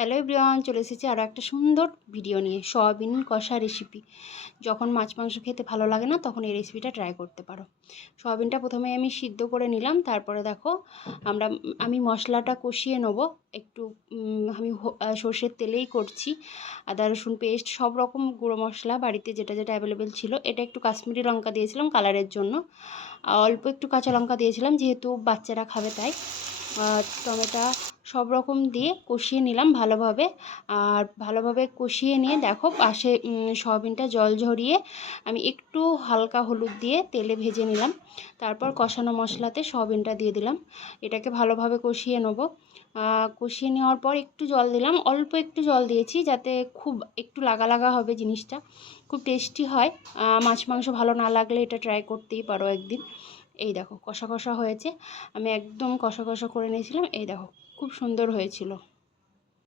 Hello everyone, চলে এসেছি আরও একটা সুন্দর ভিডিও নিয়ে সয়াবিন কষা রেসিপি। যখন মাছ মাংস খেতে ভালো লাগে না তখন এই রেসিপিটা ট্রাই করতে পারো। সয়াবিনটা প্রথমে আমি সিদ্ধ করে নিলাম, তারপরে দেখো আমি মশলাটা কষিয়ে নেব একটু। আমি সর্ষের তেলেই করছি। আদা রসুন পেস্ট সব রকম গুঁড়ো মশলা বাড়িতে যেটা যেটা অ্যাভেলেবেল ছিল। এটা একটু কাশ্মীরি লঙ্কা দিয়েছিলাম কালারের জন্য, অল্প একটু কাঁচা লঙ্কা দিয়েছিলাম যেহেতু বাচ্চারা খাবে তাই। টমেটো সব রকম দিয়ে কষিয়ে নিলাম ভালোভাবে। আর ভালোভাবে কষিয়ে নিয়ে দেখো পাশে সয়াবিনটা জল ঝরিয়ে আমি একটু হালকা হলুদ দিয়ে তেলে ভেজে নিলাম। তারপর কষানো মশলাতে সয়াবিনটা দিয়ে দিলাম। এটাকে ভালোভাবে কষিয়ে নেব। কষিয়ে নেওয়ার পর একটু জল দিলাম, অল্প একটু জল দিয়েছি যাতে খুব একটু লাগা লাগা হবে জিনিসটা, খুব টেস্টি হয়। মাছ মাংস ভালো না লাগলে এটা ট্রাই করতেই পারো একদিন। এই দেখো কষা কষা হয়েছে, আমি একদম কষা কষা করে নিয়েছিলাম। এই দেখো খুব সুন্দর হয়েছিল।